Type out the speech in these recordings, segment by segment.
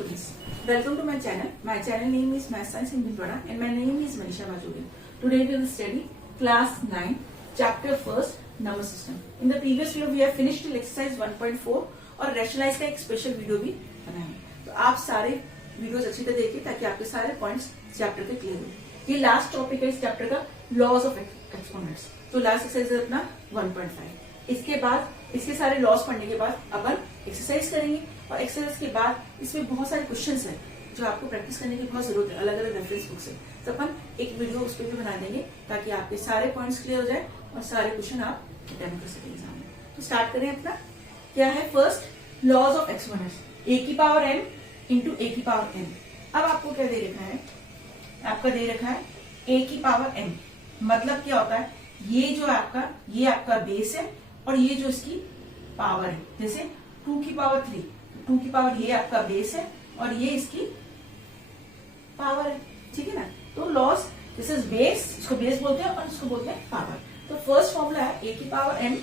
students, welcome to my channel. My channel name is Math Science in Bhilwara and my name is Manisha Bajoria. Today we will study class 9, chapter 1st, number system. In the previous video we have finished till exercise 1.4 और rationalize का एक special video भी बनाया है. तो आप सारे videos अच्छी तरह देखिए ताकि आपके सारे पॉइंट्स चैप्टर के क्लियर हो. ये लास्ट टॉपिक है इस चैप्टर का, लॉज ऑफ एक्सपोनेंट्स. तो लास्ट एक्सरसाइज है अपना 1.5. इसके बाद इसके सारे लॉस पढ़ने के बाद अपन एक्सरसाइज करेंगे और एक्सरसाइज के बाद इसमें बहुत सारे क्वेश्चंस हैं जो आपको प्रैक्टिस करने की बहुत जरूरत है अलग अलग रेफरेंस बुक से. तो अपन एक वीडियो उस पर भी बना देंगे ताकि आपके सारे पॉइंट्स क्लियर हो जाए और सारे क्वेश्चन आप अटेम्प्ट कर सकें एग्जाम में. तो स्टार्ट करें अपना. क्या है फर्स्ट, लॉज ऑफ एक्सपोनेंट्स. ए की पावर एन इंटू ए की पावर एन. अब आपको क्या दे रखा है, आपका दे रखा है ए की पावर एन. मतलब क्या होता है, ये जो आपका ये आपका बेस है और ये जो इसकी पावर है. जैसे 2 की पावर 3, 2 की पावर ये आपका बेस है और ये इसकी पावर है. ठीक है ना. तो लॉस दिस इज बेस, इसको बेस बोलते हैं और इसको बोलते हैं पावर. तो फर्स्ट फॉर्मूला है ए की पावर एन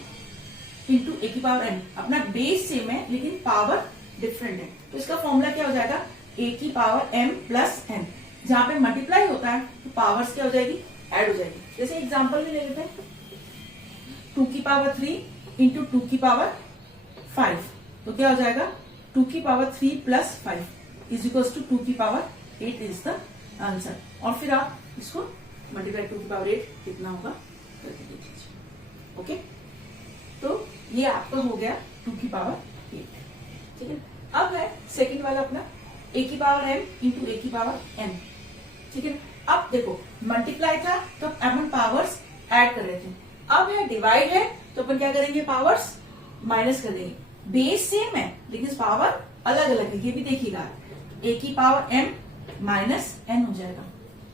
इंटू ए की पावर एन. अपना बेस सेम है लेकिन पावर डिफरेंट है. तो इसका फॉर्मूला क्या हो जाएगा, ए की पावर एम प्लस एन. जहां पे मल्टीप्लाई होता है तो पावर्स क्या हो जाएगी, ऐड हो जाएगी. जैसे एग्जांपल भी ले लेते हैं, 2 की पावर 3 इंटू 2 की पावर 5. तो क्या हो जाएगा, 2 की power 3 plus 5 is equal to 2 की पावर 8 इज द आंसर. और फिर आप इसको मल्टीप्लाई 2 की पावर 8 कितना होगा करके देख लीजिए. ओके, तो ये आपका हो गया 2 की पावर 8. ठीक है. अब है सेकंड वाला अपना ए की पावर एम इंटू ए की पावर एन. ठीक है. अब देखो मल्टीप्लाई था तो अपन पावर्स ऐड कर रहे थे. अब है डिवाइड है तो अपन क्या करेंगे, पावर्स माइनस कर देंगे. बेस सेम है लेकिन पावर अलग अलग है, ये भी देखिएगा. ए की पावर एम माइनस एन हो जाएगा.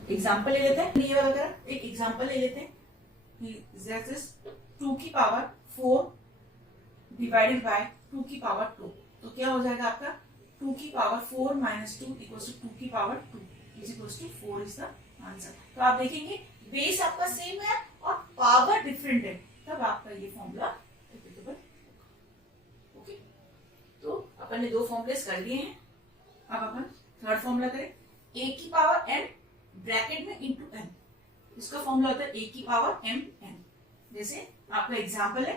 एग्जाम्पल ले लेते हैं, ये वाला करा एक एग्जाम्पल ले लेते हैं. 2 की पावर 4 डिवाइडेड बाय 2 की पावर 2. तो क्या हो जाएगा आपका 2 की पावर 4 माइनस 2 इक्वल्स टू 2 की power 2 is equals to 4 is the answer. तो आप देखेंगे बेस आपका सेम है और पावर डिफरेंट है, तब आपका ये फॉर्मूला एप्लीकेबल. ओके, तो अपन ने 2 फॉर्मूलेस कर लिए हैं. अब अपन थर्ड फॉर्मूला करें. ए की पावर एन ब्रैकेट में इंटू एन. इसका फॉर्मूला होता है ए की पावर एम एन. जैसे आपका एग्जाम्पल है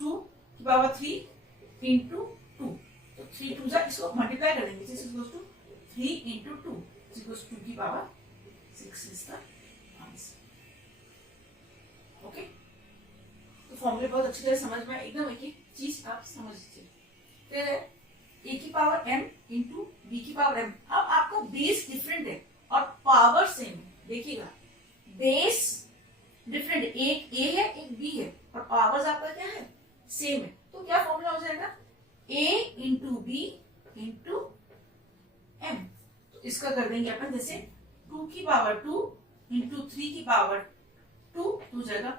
2 की पावर 3 इंटू 2. तो 3 2 जा, इसको मल्टीप्लाई कर देंगे. This is equals to 3 into 2 is equals to 2 की power 6 is the answer. Okay, तो फॉर्मूले बहुत अच्छी तरह समझ में एकदम एक एक चीज आप समझ लीजिए. फिर ए की पावर एम इंटू बी की पावर एम. अब आपका बेस डिफरेंट है और पावर सेम है. देखिएगा बेस डिफरेंट, एक ए है एक बी है और पावर्स आपका क्या है, सेम है. तो क्या फॉर्मूला हो जाएगा, ए इंटू बी इंटू एम. तो इसका कर देंगे अपन जैसे 2 की पावर 2 इंटू 3 की पावर 2 हो जाएगा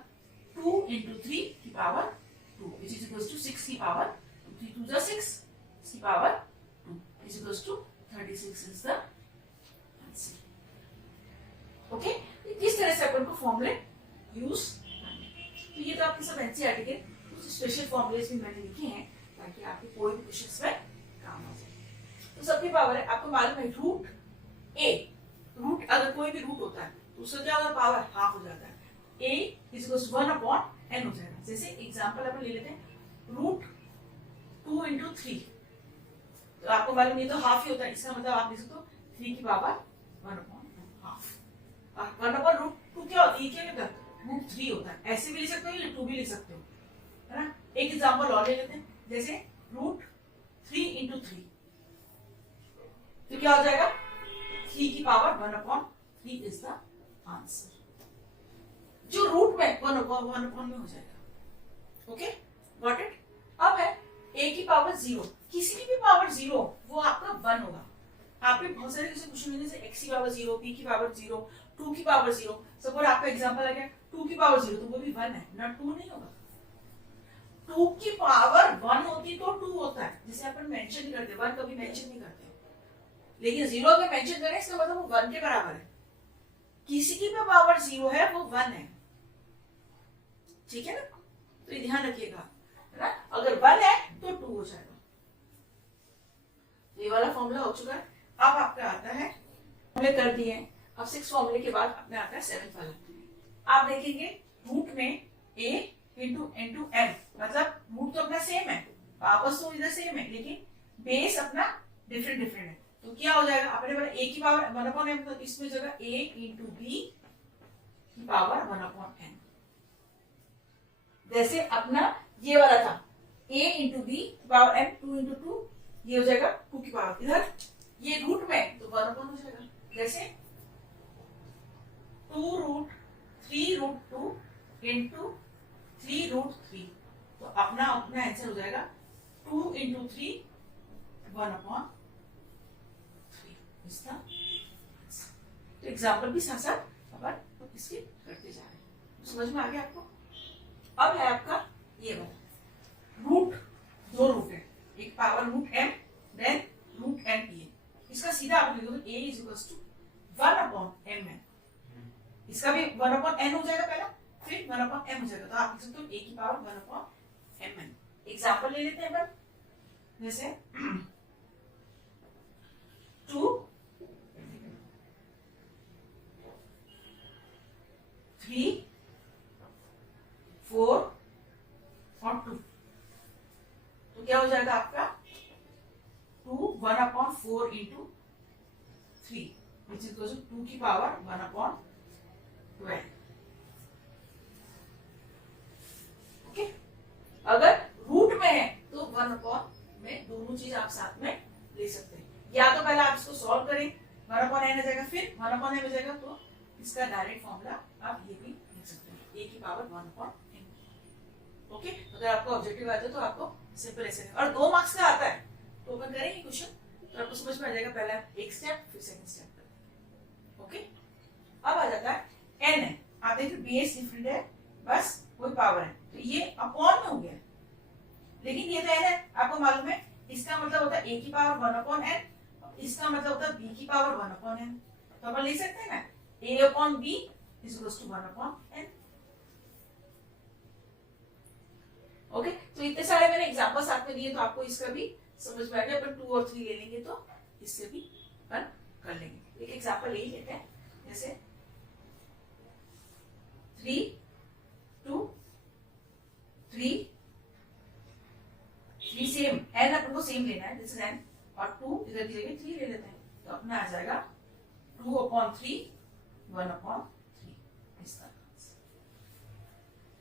2 इंटू 3 की पावर 2 इज इक्वल्स टू 6 की पावर 3 2 जा 6 की power 2 is equals to 36 is the answer. Okay, किस तरह से अपन को फॉर्मूले यूज करने. तो ये तो आपके सब एनसीईआरटी के कुछ स्पेशल फॉर्मूलेस भी मैंने लिखे हैं ताकि आपके कोई भी क्वेश्चंस में काम आ जाए. तो सबकी पावर है, आपको मालूम है रूट ए. रूट अगर कोई भी रूट होता है तो उसका क्या होगा, पावर हाफ हो जाता है. a is equals 1 upon n हो जाएगा. जैसे एग्जांपल अपन ले लेते हैं रूट 2 इंटू 3. तो आपको मालूम ये तो हाफ ही होता है. इसका मतलब आप लिख सकते हो 3 की power 1 upon half. 1 upon root 2 क्या होता है, ये क्या होता है, रूट 3 होता है. ऐसे भी लिख सकते हो या 2 भी लिख सकते हो, है ना. एक एग्जांपल और ले लेते हैं, जैसे रूट 3 इंटू 3. तो क्या हो जाएगा, 3 की power 1 upon 3 is the answer. जो रूट में 1 अपॉन में हो जाएगा. Okay, got it. अब है a की पावर 0. किसी की भी पावर 0 वो आपका 1 होगा. आपके बहुत सारे क्वेश्चन मिले जैसे x की पावर 0, p की पावर 0, 2 की पावर 0. सपोज आपका एग्जांपल आ गया 2 की पावर 0 तो वो भी 1 है ना, 2 नहीं होगा. 2 की पावर 1 होती तो 2 होता है, जिसे अपन मेंशन नहीं करते. 1 कभी मेंशन नहीं करते, लेकिन 0 अगर मेंशन करें इसका मतलब वो 1 के बराबर है. किसी की भी पावर 0 है वो 1 है. ठीक है ना. तो ये ध्यान रखिएगा, है ना. अगर 1 है तो 2 हो जाएगा. ये वाला फॉर्मूला हो चुका है. अब आपका आता है फॉर्मूले कर दिए हैं। अब 6 फॉर्मूले के बाद अपने आता है 7 वाला। आप देखेंगे रूट में a इंटू एन, मतलब रूट तो अपना सेम है, पावर्स तो इधर सेम है, लेकिन बेस अपना डिफरेंट डिफरेंट है। तो क्या हो जाएगा, अपने बोला a की पावर 1/n, तो इसमें जगह a इंटू बी की पावर 1/n। जैसे अपना ये वाला था a इंटू बी की पावर n, 2 इंटू 2, ये हो जाएगा 2 की पावर, इधर ये रूट में तो 1/n हो जाएगा। जैसे 2√3√2 इंटू 3√3, तो अपना आंसर हो जाएगा 2 इंटू 3 1/3 इसका। तो एग्जाम्पल भी साथ साथ अपन इसके करते जा रहे हैं। समझ में आ गया आपको? अब है आपका ये वाला रूट, दो रूट है, एक power root m then root n p, इसका सीधा आप लिखोगे a is equals to 1/mn, इसका भी 1/n हो जाएगा पहला, फिर 1/m हो जाएगा, तो आप लिख सकते हो a की पावर 1/mn। एग्जांपल ले लेते हैं अपन, जैसे 2 3 4 और 2, तो क्या हो जाएगा आपका 2 1/4 इंटू 3 विच इज 2 की पावर 1/12। ओके, अगर रूट में है तो 1/, में दोनों चीज आप साथ में ले सकते हैं, या तो पहले आप इसको सॉल्व करें 1/n आ जाएगा, फिर 1/m हो जाएगा, तो इसका डायरेक्ट फॉर्मूला आप ये भी लिख सकते हैं a की पावर 1/n। ओके, अगर आपको ऑब्जेक्टिव आता है तो आपको सिंपल ऐसे, और 2 मार्क्स का आता है तो अपन करेंगे क्वेश्चन, तो आपको समझ में आ जाएगा, पहला एक स्टेप फिर सेकंड स्टेप करेंगे। ओके, अब आ जाता है n है, आप देखिए बेस डिफरेंट है, बस कोई पावर है, तो ये अपॉन में हो गया, लेकिन ये तो n है, आपको मालूम है, इसका मतलब होता है a की पावर 1/n, इसका मतलब होता है b की पावर 1/n, तो अपन लिख सकते हैं ना a/b is equals to 1/n। Okay, तो इतने सारे मैंने एग्जांपल साथ में दिए, तो आपको इसका भी समझ में आ गया। अपन 2 और 3 ले लेंगे तो इससे भी अपन कर लेंगे। एक एग्जांपल यही लेते हैं, जैसे 3 2 3 3 सेम, n अपन को सेम लेना है, दिस इज n, और 2 इधर की जगह 3 ले लेते हैं, तो अपना आ जाएगा 2/3 1/3 इसका।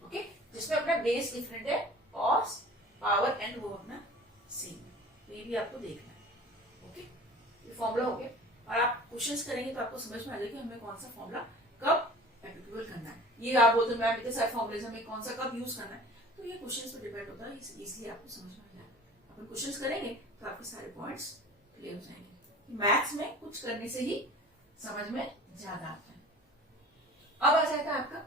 ओके, जिसमें अपना बेस डिफरेंट है और पावर एंड वो अपना सेम, तो ये भी आपको देखना है। ओके, ये फॉर्मूला हो गया, और आप क्वेश्चंस करेंगे तो आपको समझ में आ जाएगा कि हमें कौन सा फॉर्मूला कब एप्लीकेबल करना है। ये आप बोलते हैं मैम इतने सारे फॉर्मूलेज हमें कौन सा कब यूज करना है, तो ये क्वेश्चंस पर डिपेंड होता है, इसलिए आपको समझ में आ जाएगा। अपन क्वेश्चंस करेंगे तो आपके सारे पॉइंट्स क्लियर हो जाएंगे। मैथ्स में कुछ करने से ही समझ में ज्यादा आता है। अब आ जाएगा आपका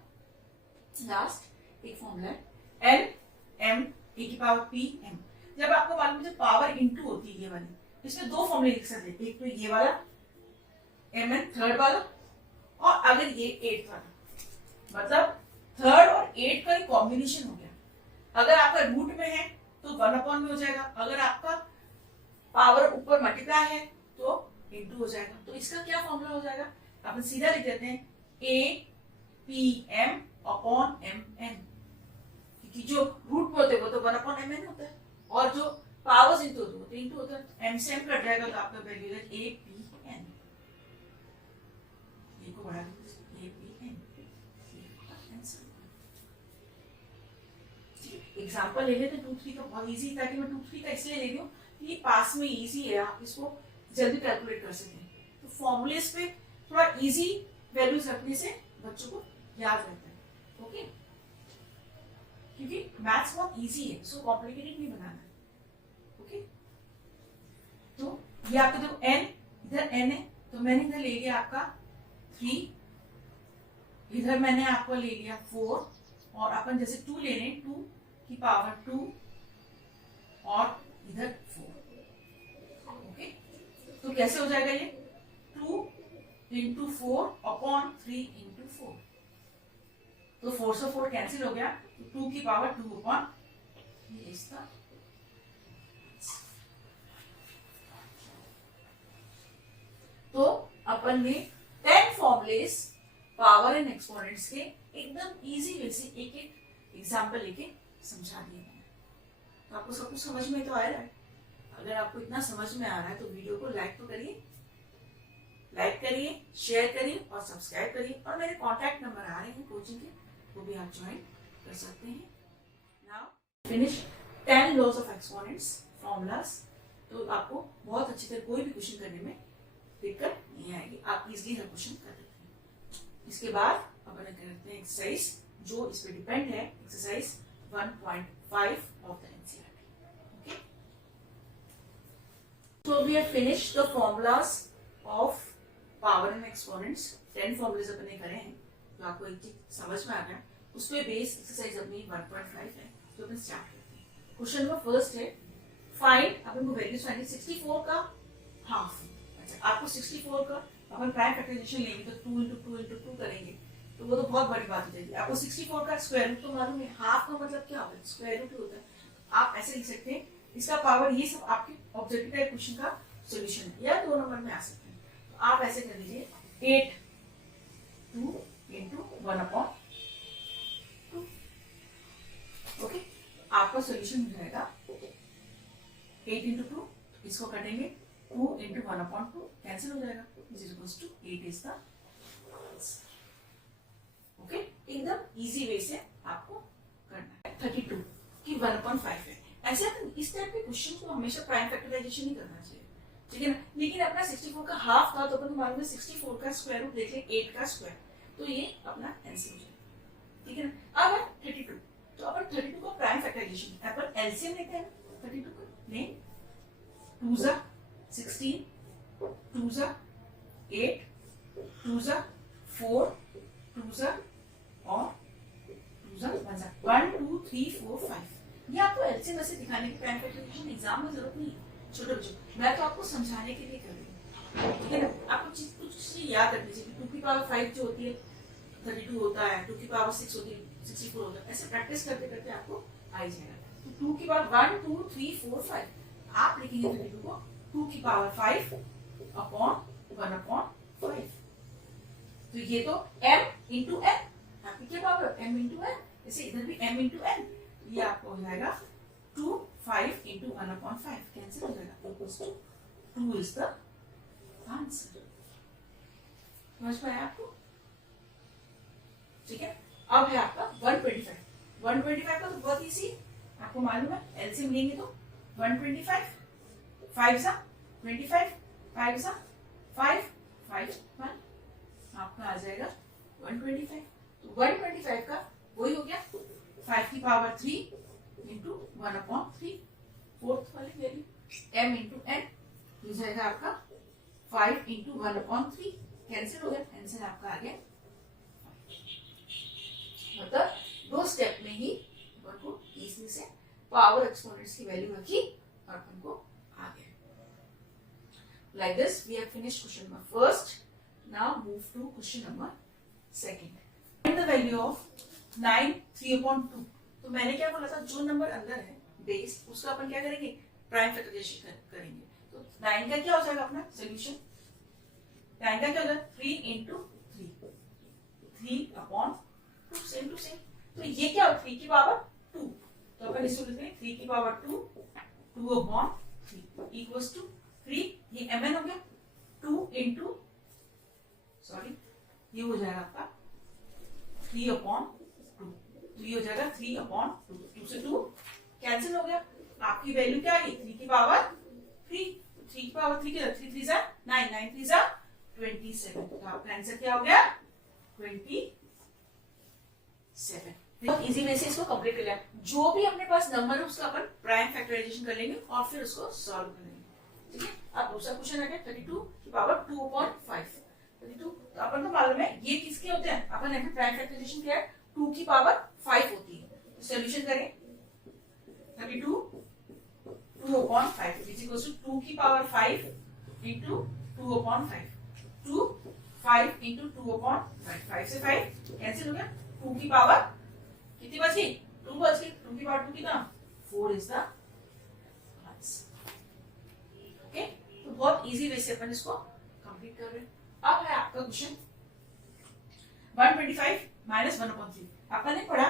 लास्ट एक फॉर्मूला है एल एम ए की पावर पी एम। जब आपको मालूम है पावर इनटू होती है ये वाली, इसमें 2 फॉर्मूले लिख सकते हैं, एक तो ये वाला एम एन थर्ड वाला, और अगर ये 8 वाला, मतलब 3rd और 8 का कॉम्बिनेशन हो गया। अगर आपका रूट में है तो 1/, में हो जाएगा, अगर आपका पावर ऊपर मल्टीप्लाई है तो इनटू हो जाएगा। तो इसका क्या फॉर्मूला हो जाएगा, अपन सीधा लिख देते हैं A P M upon M N, क्योंकि जो रूट में होते हैं वो तो 1/mn होता है, और जो पावर्स इनटू होते हैं इनटू होता है, एम से एम कट जाएगा, तो आपका वैल्यू है ए पी एन, ये को बढ़ा दीजिए ए पी एन। एग्जांपल ले लेते हैं 2 3 का, बहुत इजी, ताकि मैं 2 3 का इसलिए ले रही हूँ कि पास में इजी है, आप इसको जल्दी कैलकुलेट कर सकें। तो फॉर्मूलेस पे थोड़ा इजी वैल्यूज रखने से बच्चों को याद रहता है। ओके, क्योंकि मैथ्स बहुत इजी है, सो कॉम्प्लिकेटेड नहीं बनाना है। ओके, तो ये आपका जो n, इधर n है, तो मैंने इधर ले लिया आपका 3, इधर मैंने आपको ले लिया 4, और अपन जैसे 2 ले रहे हैं 2 की पावर 2, और इधर 4। ओके, तो कैसे हो जाएगा ये 2 इंटू 4 अपॉन 3 इंटू 4, तो 4 से 4 कैंसिल हो गया, तो 2 की पावर 2 अपॉन, ये इसका। तो अपन ने 10 फॉर्मूलेस पावर एंड एक्सपोनेंट्स के एकदम इजी वे से एक एक एग्जाम्पल लेके समझा दिए हैं। तो आपको सब कुछ समझ में तो आ रहा है? अगर आपको इतना समझ में आ रहा है तो वीडियो को लाइक तो करिए, लाइक करिए, शेयर करिए और सब्सक्राइब करिए। और मेरे कॉन्टैक्ट नंबर आ रहे हैं कोचिंग के, वो भी आप ज्वाइन कर सकते हैं। Now finish 10 laws of exponents formulas. तो आपको बहुत अच्छी तरह कोई भी क्वेश्चन करने में दिक्कत नहीं आएगी, आप इजिली हर क्वेश्चन कर लेते हैं। इसके बाद अपन करते हैं एक्सरसाइज जो इस पे डिपेंड है, exercise 1.5 of the NCERT. Okay, so we have finished the formulas of power and exponents। 10 formulas अपने करे हैं, तो आपको एक चीज समझ में आ गया। उस पे बेस एक्सरसाइज अपनी 1.5 है, तो अपन स्टार्ट करते हैं। क्वेश्चन नंबर फर्स्ट है, फाइंड, अपन को वैल्यूज फाइंड 64 का हाफ। अच्छा, आपको 64 का अपन प्राइम फैक्टराइजेशन लेंगे तो 2 into 2 into 2 करेंगे, तो वो तो बहुत बड़ी बात हो जाएगी। आपको 64 का स्क्वायर रूट तो मालूम है, हाफ का मतलब क्या होता है, स्क्वायर रूट होता है। आप ऐसे लिख सकते हैं, इसका पावर, ये सब आपके ऑब्जेक्टिव टाइप क्वेश्चन का सॉल्यूशन है, या 2 नंबर में आ सकते हैं। तो आप ऐसे कर लीजिए 8 2 into 1/2। ओके, आपका सॉल्यूशन हो जाएगा 8 into 2, इसको कटेंगे 2 into 1/2, कैंसिल हो जाएगा, which is equals to 8 is the answer। Okay, एकदम इजी वे से आपको करना है। 32 की 1/5 है। ऐसे इस टाइप के क्वेश्चन को हमेशा प्राइम फैक्टराइजेशन ही करना चाहिए, ठीक है ना। लेकिन अपना 64 का हाफ था, तो अपन मालूम है 64 का स्क्वायर रूट देख ले 8 का स्क्वायर, तो ये अपना आंसर हो जाएगा, ठीक है ना। अब है 32, तो अपन 32 का प्राइम फैक्टराइजेशन अपन एलसीएम लेते हैं 32 का, ले 2 जा 16, 2 जा 8, 2 जा 4, 2 जा और 2 जा 1 2 3 4 5। ये आपको एलसीएम ऐसे दिखाने की प्राइम फैक्टराइजेशन एग्जाम में जरूरत नहीं है छोटे बच्चों, मैं तो आपको समझाने के लिए कर रही हूँ, ठीक है ना। आपको चीज कुछ चीज याद रखनी चाहिए। 2 की पावर 5 जो होती है 32 होता है, 2 की पावर 6 होती है 64 होता है। ऐसे प्रैक्टिस करते करते आपको आ ही जाएगा। तो 2 की पावर 1 2 3 4 5, आप लिखेंगे 32 को 2 की पावर 5 अपॉन 1/5। तो ये तो m into n, आपकी क्या पावर m into n, जैसे इधर भी m into n, ये आपको हो जाएगा 2 5 into 1/5, कैंसिल हो जाएगा, equals to 2 is the answer. समझ में आया आपको, ठीक है। अब है आपका 125। 125 का तो बहुत इजी, आपको मालूम है, एलसीएम लेंगे तो 125 5 जा 25, 5 जा 5 5 1, आपका आ जाएगा 125। तो 125 का वही हो गया 5 की पावर 3 इंटू 1/3, फोर्थ वाली वैल्यू m इंटू n हो जाएगा आपका 5 इंटू 1/3, कैंसिल हो गया, आंसर आपका आ गया। मतलब 2 स्टेप में ही अपन को इजी से पावर एक्सपोनेंट्स की वैल्यू रखी और अपन को आ गया। Like this we have finished question number first. Now move to question number second. Find the value of 9 3/2। तो मैंने क्या बोला था, जो नंबर अंदर है बेस, उसका अपन क्या करेंगे, प्राइम फैक्टराइजेशन करेंगे। तो 9 का क्या हो जाएगा अपना सॉल्यूशन, 9 का क्या होगा 3 into 3, 3/2, सेम टू सेम। तो ये क्या हो 3 की पावर 2, तो अपन इसको लिखते हैं 3 की पावर 2 2/3 इक्वल्स टू 3, ये mn हो गया 2 into, सॉरी ये हो जाएगा आपका 3/2, तो ये हो जाएगा 3/2, 2 से 2 कैंसिल हो गया, आपकी वैल्यू क्या आई 3 की पावर 3, 3 की पावर 3 के 3 3 जा 9, 9 3 जा 27, तो आपका आंसर क्या हो गया 27। बहुत इजी वे से इसको कंप्लीट कर लिया। जो भी अपने पास नंबर है उसका अपन प्राइम फैक्टराइजेशन कर लेंगे और फिर उसको सॉल्व कर लेंगे, ठीक है। अब दूसरा क्वेश्चन आ गया 32 की पावर 2/5। 32 तो अपन को मालूम है ये किसके होते हैं, अपन यहाँ प्राइम फैक्टराइजेशन क्या है 2 की पावर 5 होती है। तो सॉल्यूशन करें 32 2/5 इज इक्वल टू 2 की पावर 5 into 2/5, 2 5 into 2/5, 5 से 5 कैंसिल हो गया, 2 की पावर कितनी बची 2 बच गई, 2 की पावर 2 कितना 4 इज द आंसर। ओके, तो बहुत इजी वे से अपन इसको कंप्लीट कर रहे हैं। अब है आपका क्वेश्चन 125 माइनस 1/3। आपका नहीं पढ़ा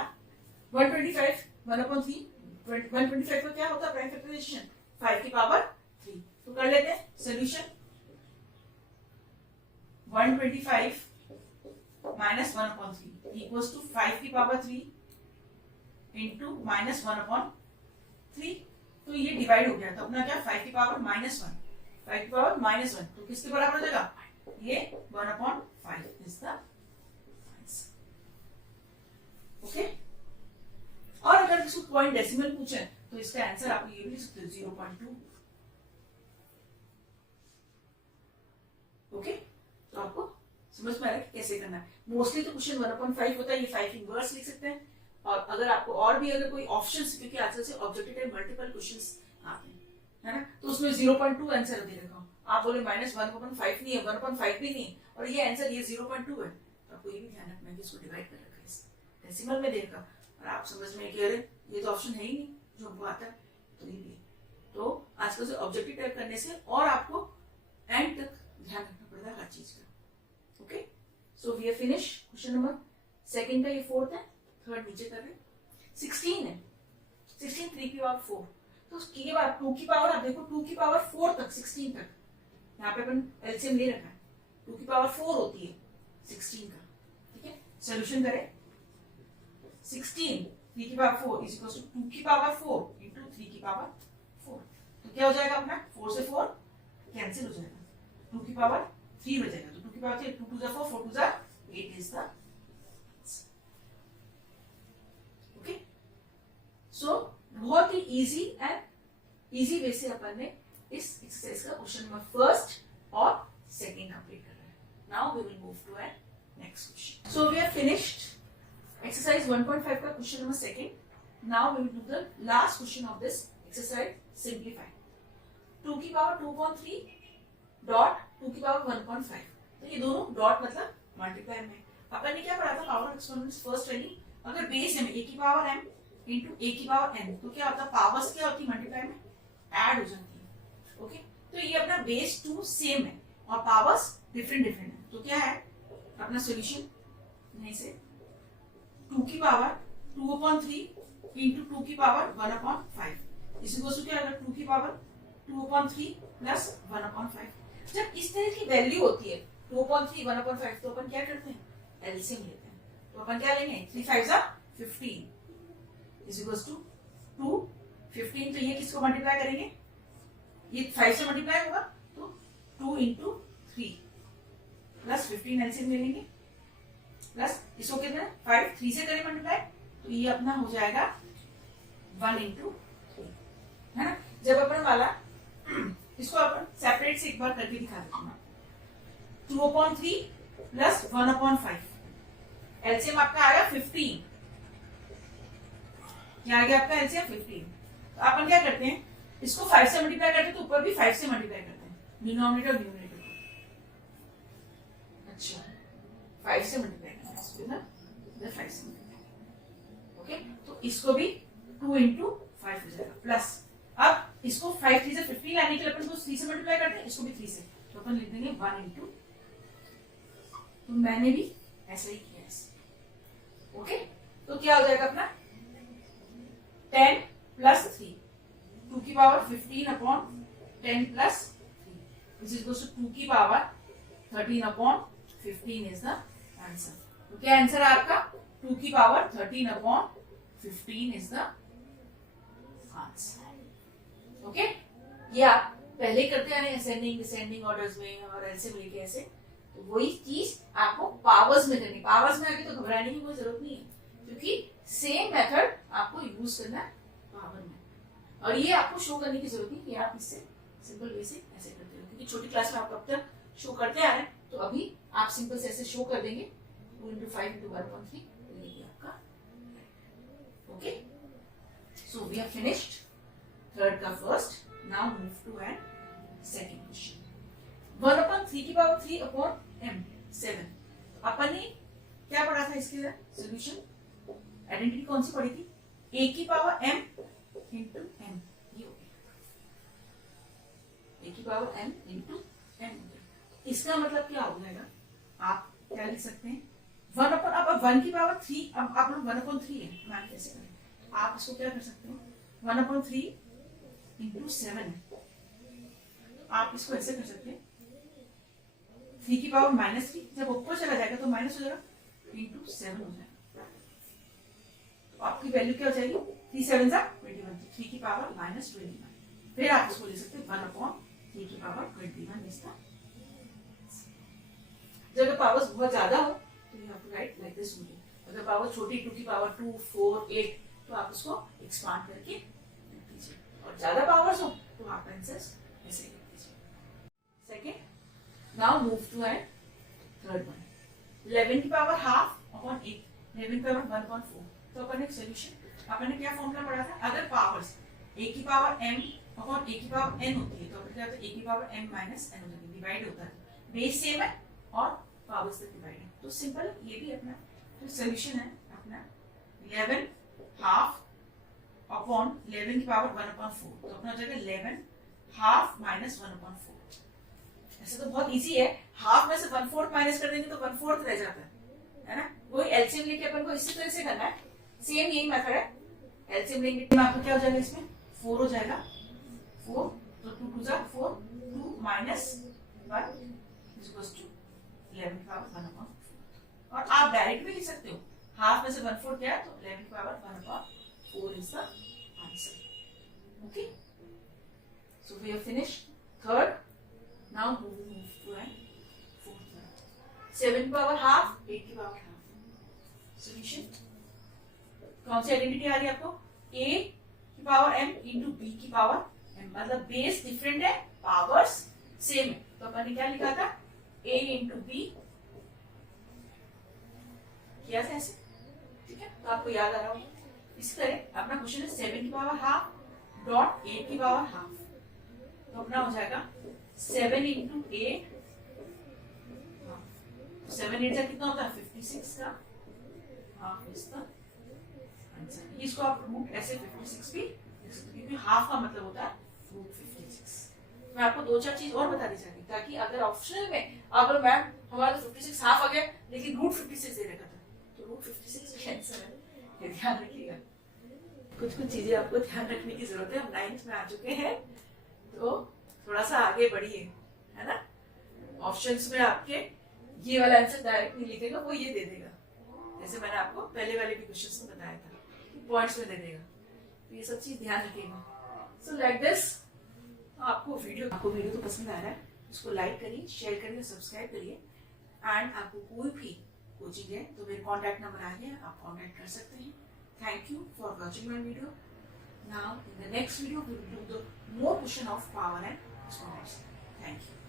125 1/3। 125 का क्या होता है प्राइम फैक्टराइजेशन 5 की पावर 3। तो कर लेते हैं सोल्यूशन। 125 माइनस 1/3 इक्वल्स टू 5 की पावर 3 इंटू माइनस 1/3। तो ये डिवाइड हो गया तो अपना क्या 5 की पावर -1, 5 की पावर -1 तो किसके बराबर हो जाएगा ये 1/5 इज द आंसर। ओके। और अगर इसको पॉइंट डेसिमल पूछे तो इसका आंसर आप ये भी लिख सकते हो 0.2। ओके। तो आपको समझ में आ रहा है कैसे करना है। मोस्टली तो क्वेश्चन 1/5 होता है, ये 5 इनवर्स लिख सकते हैं। और अगर आपको और भी अगर कोई ऑप्शंस, क्योंकि आजकल से ऑब्जेक्टिव टाइप मल्टीपल क्वेश्चंस आते हैं, है ना, तो उसमें 0.2 आंसर दे रखा हूं। आप बोले -1/5 नहीं है, 1/5 भी नहीं है और ये आंसर ये 0.2 है, तो आपको ये भी ध्यान रखना है कि इसको डिवाइड कर रखा है, डेसिमल में दे रखा और आप समझ में कह रहे ये तो ऑप्शन है ही नहीं जो हमको आता है, तो ये भी है। तो आजकल से ऑब्जेक्टिव टाइप करने से और आपको एंड तक ध्यान रखना पड़ता है हर चीज का। Okay. So we are finish question number second का ये फोर्थ है, थर्ड नीचे कर रहे 16 है। 16 3 की पावर 4 तो उसकी के बाद 2 की पावर आप देखो 2 की पावर 4 तक 16 तक यहाँ पे अपन एलसीएम ले रखा है 2 की पावर 4 होती है 16 का। ठीक है। सोल्यूशन करें 16 3 की पावर 4 इज इक्वल टू 2 की पावर 4 इंटू 3 की पावर 4। तो क्या हो जाएगा अपना 4 से 4 कैंसिल हो जाएगा 2 की पावर 3 हो जाएगा। तो 2 की पावर 3 2 2 4 4 2 8 इज द सो बहुत ही इजी वे से अपन ने इस एक्सरसाइज का क्वेश्चन नंबर फर्स्ट और सेकंड कंप्लीट कर रहे हैं। Now we will move to an next question. So we are finished exercise 1.5 का question number second. Now we will do the last question of this exercise, simplify 2 की power 2.3 dot 2 की power 1.5। तो ये दोनों dot मतलब multiply में। अपन ने क्या पढ़ा था पावर एक्सपोनेंट्स फर्स्ट वैल्यू, अगर बेस है a की पावर m इंटू a की पावर n, तो क्या होता है पावर्स क्या होती है मल्टीप्लाई में ऐड हो जाती है। ओके। तो ये अपना बेस 2 सेम है और पावर्स डिफरेंट है, तो क्या है अपना सॉल्यूशन यहीं से 2 की पावर 2/3 इंटू 2 की पावर 1/5 इसी को क्या अगर 2 की पावर 2/3 प्लस 1/5। जब इस तरह की वैल्यू होती है 2/3 1/5 तो अपन क्या करते हैं एलसीएम लेते हैं। तो अपन क्या लेंगे 3 5 15 इज इक्वल्स टू 2 15। तो ये किसको मल्टीप्लाई करेंगे ये 5 से मल्टीप्लाई होगा तो 2 इंटू 3 प्लस 15 एलसीएम ले लेंगे प्लस इसको कितना 5 3 से करें मल्टीप्लाई तो ये अपना हो जाएगा 1 इंटू 3, है ना। जब अपन वाला इसको अपन सेपरेट से एक बार करके दिखा देते हैं 2/3 प्लस 1/5 एलसीएम आपका आएगा 15। क्या आ गया आपका एलसीएम 15। तो अपन क्या करते हैं इसको 5 से मल्टीप्लाई करते हैं तो ऊपर भी 5 से मल्टीप्लाई करते हैं डिनोमिनेटर न्यूमरेटर को। अच्छा 5 से मल्टीप्लाई करना है इसको ना 5 से मल्टीप्लाई। ओके। तो इसको भी 2 इंटू 5 हो जाएगा प्लस अब इसको 5 3 से 15 लाने के लिए अपन को 3 से मल्टीप्लाई करते हैं इसको भी 3 से तो अपन लिख देंगे 1 इंटू। तो मैंने भी ऐसा ही किया है। ओके। तो क्या हो जाएगा अपना 10 प्लस 3 2 की power 15/10 plus 3 is equal to 2 की पावर 13/15 इज द आंसर। तो क्या आंसर है आपका 2 की power 13/15 is the answer. Okay. ये आप पहले करते आ रहे हैं असेंडिंग डिसेंडिंग ऑर्डर्स में और एलसीएम लेके ऐसे, तो वही चीज आपको पावर्स में करनी। पावर्स में आके तो घबराने की कोई जरूरत नहीं है क्योंकि सेम मेथड आपको यूज करना है पावर में और ये आपको शो करने की जरूरत नहीं कि आप इससे सिंपल वे से ऐसे करते हो क्योंकि छोटी क्लास में आप कब तक शो करते आ रहे हैं। तो अभी आप सिंपल से ऐसे शो कर देंगे 2 इंटू 5 इंटू 1/3 ये आपका। Okay. So we are finished third का first. Now move to an second question 1/3 की पावर 3/m 7। अपन ने क्या पढ़ा था इसके सॉल्यूशन आइडेंटिटी कौन सी पढ़ी थी a की पावर m इंटू m। ये हो गया a की पावर m इंटू m हो गया। इसका मतलब क्या हो जाएगा, आप क्या लिख सकते हैं, 1 अपन, अब 1 की पावर 3, अब आप लोग 1/3 है, मैम कैसे करें, आप इसको क्या कर सकते हो, 1/3 इंटू 7, आप इसको ऐसे कर सकते हैं 3 की पावर -3, जब ऊपर चला जाएगा तो माइनस हो जाएगा, इंटू 7 हो जाएगा, तो आपकी वैल्यू क्या हो जाएगी, 3 7 जा 21, 3 की पावर -21, फिर आप इसको ले सकते हैं 1/3 की पावर 21 इसका। जब पावर्स बहुत ज्यादा हो तो you have to write like this only, अगर पावर छोटी 2 की पावर 2 4 8 तो आप उसको एक्सपांड करके लिख दीजिए, और ज्यादा पावर्स हो तो आप आंसर ऐसे लिख दीजिए। Second, now move to and third one, 11 की पावर हाफ अपॉन 8, 11 की पावर 1/4, तो अपन एक सॉल्यूशन, अपन ने क्या फॉर्मूला पढ़ा था, अगर पावर्स a की पावर m अपॉन a की पावर n होती है तो अपन क्या होता है, a की पावर m माइनस n हो जाती है, डिवाइड होता है, बेस सेम है और पावर्स तक डिवाइड है, तो सिंपल ये भी अपना तो सॉल्यूशन है अपना 11 हाफ अपॉन 11 की पावर 1/4, तो अपना हो जाएगा 11 हाफ माइनस 1/4। ऐसे तो बहुत इजी है, हाफ में से 1/4 माइनस कर देंगे तो 1/4 रह जाता है ना, वही एलसीएम लेके अपन को इसी तरह से करना है, सेम यही मेथड है, एलसीएम लेंगे तो आपको क्या हो जाएगा, इसमें 4 हो जाएगा, 4 तो 2 2 जा 4, 2 माइनस 1 इज इक्वल टू 11 की पावर 1/4, और आप डायरेक्ट भी लिख सकते हो, हाफ में से 1/4 क्या है तो 11 की power 1/4 is the answer. Okay, so we have finished third, now we will move to an fourth one, 7 की पावर हाफ 8 की पावर हाफ, सॉल्यूशन कौन सी आइडेंटिटी आ रही है आपको, a की पावर m इंटू b की पावर m, मतलब base different है पावर्स सेम है, तो अपन ने क्या लिखा था a इंटू बी किया था ऐसे, ठीक है, तो आपको याद आ रहा होगा। इस तरह अपना क्वेश्चन है 7 की पावर हाफ डॉट 8 की पावर हाफ, तो अपना हो जाएगा 7 इंटू 8, 7 8 कितना होता है 56 का हाफ इज द आंसर। इसको आप रूट ऐसे 56 भी लिख सकते हो, क्योंकि हाफ का मतलब होता है रूट 56। मैं आपको 2-4 चीज और बता दी जाएगी, ताकि अगर ऑप्शनल में अगर मैम हमारा 56 हाफ आ गया लेकिन रूट 56 दे रखा था, तो रूट 56 भी आंसर है, ये ध्यान रखिएगा। कुछ कुछ चीजें आपको ध्यान रखने की जरूरत है, हम 9th में आ चुके हैं तो थोड़ा सा आगे बढ़िए, है ना। ऑप्शंस में आपके ये वाला आंसर डायरेक्ट नहीं लिखेगा, वो ये दे देगा, जैसे मैंने आपको पहले वाले भी क्वेश्चंस में बताया था, पॉइंट्स में दे देगा, तो ये सब चीज ध्यान रखिएगा। सो लाइक दिस, आपको वीडियो तो पसंद आ रहा है, उसको लाइक करिए, शेयर करिए, सब्सक्राइब करिए, एंड आपको कोई भी कोचिंग है तो मेरे कॉन्टैक्ट नंबर आ गया, आप कॉन्टैक्ट कर सकते हैं। Thank you for watching my video. Now in the next video we will do the more question of power and exponents. Thank you.